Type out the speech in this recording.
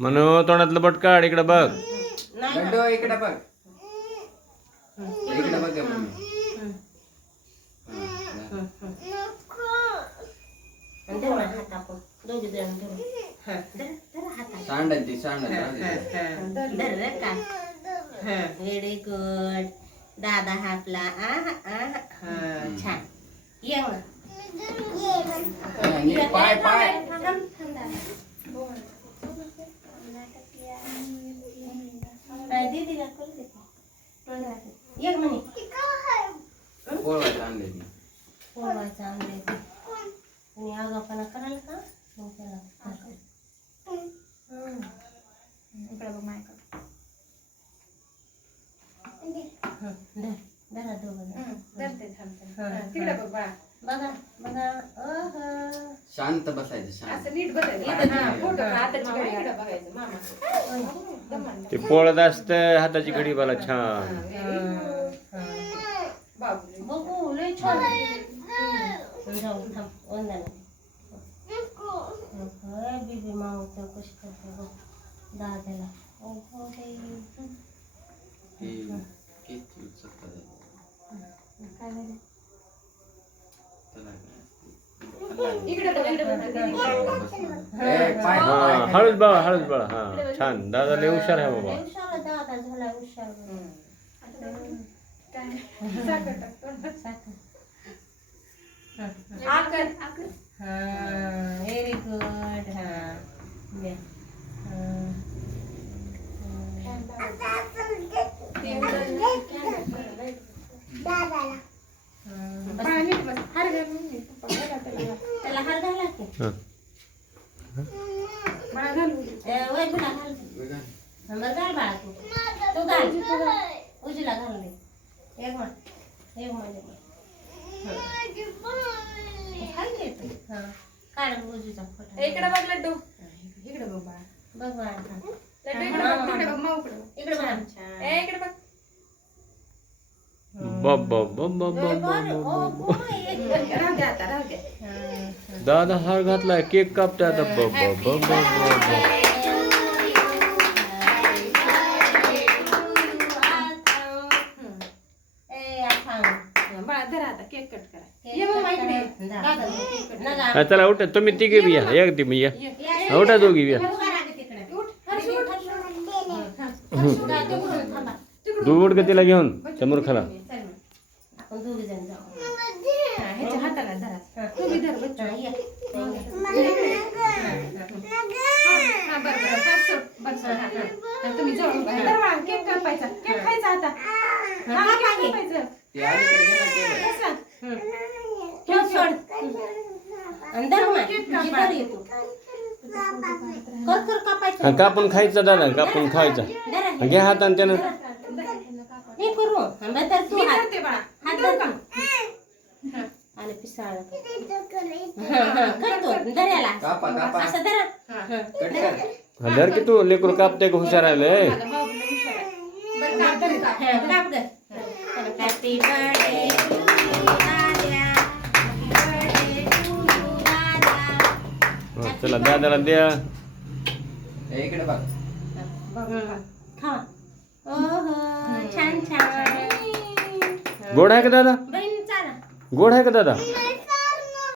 म्हणू तोंडातलं बट काढ इकडे बघ. लड्डू इकडे बघ. इकडे बघ मम्मी. सांडल ती सांडल. Very good. दादा हापला. छान. ये मग. पाय पाय. दीदीला करू दे. एक म्हणे. पोळवायचं आणलंय ती. पोळवायचं आणलंय ते. आणि आगाऊपणा कराल का? मग त्याला इकडे बघ मायका. धरा दोघं. तिकडे बघ बाळा. बघा बघा. शांत बसायचं शांत. असं नीट बसायचं. फोटो हाताची घडी इकडे बघायचं मामा. ते पोळत असत हाताची घडी मला छान. बाबू बघू लय छान. जाऊ थांब वंदना. बीबी माऊ चौकशी करते बघ दादाला. ओहो रे. किती उत्सुकता झाली. काय झालं? इकडे बघ इकडे बघ. हा हळूच बाळा हळूच बाळा. हा छान. दादा लय हुशार आहे बाबा. हुशार दादा झाला हुशार. साखर टाक. साखर. आकर. हा व्हेरी गुड. हा दे. त्याला हार घाला की. बाळा घालू. वय तुला घाल. बरं घाल बाळा तू. तू घाल. उजीला घाल दे. एक म्हण. एक म्हण. काढ उजीचा फोटो. इकडे बघ लड्डू. इकडे बघ बाळा. बघ बाळा. लड्डू इकडे बघ. तिकडे बघ माऊकडे बघ. इकडे बघ. इकडे बघ. बाबा बाबा बाबा. राहू दे आता राहू दे. दादा हार घातलाय. केक कापते आता. बाबा बाबा बाबा. बाळा धरा आता केक कट करा. ये मग इकडे. दादा केक कट. हा, चला उठा तुम्ही तिघे बी या. एक ती मी या. उठा दोघी बी या. तू उठ ग तिला घेऊन त्या मूर्खाला. आपण दोघे जण जाऊ. ह्याच्या हाताला धरा. तू बी धर बच्चा. बरं बरं फार सोड. बरं सोड. तुम्ही जवळ उभा आहे. धर बाळा केक कापायचा. केक खायचा आता. केक कापायचं. ते अलीकडे गेलं केलं. कसं? ठेव सोड. अंदर मग जिथं येतो. कर कापायचं. हा कापून खायचा दादा. कापून खायचा. घ्या हाताने त्यानं. हे करू. तर तू मी हात धरते बाळा. हात धर का. आले पिसाळ. करतो धरायला. कापा कापा. असं धरा. कट कर. हा धर की तू लेकरू कापते का हुशार आले. माझा बाबूला हुशार आहे. बरं काप धर काप. काप कर. हॅपी बर्थडे टू दादा. हॅपी बर्थडे टू दादा. चला दादाला द्या. इकडे बघ. खा. ओहो छान छान. गोड आहे का दादा. बहीण चाला. गोड आहे का दादा.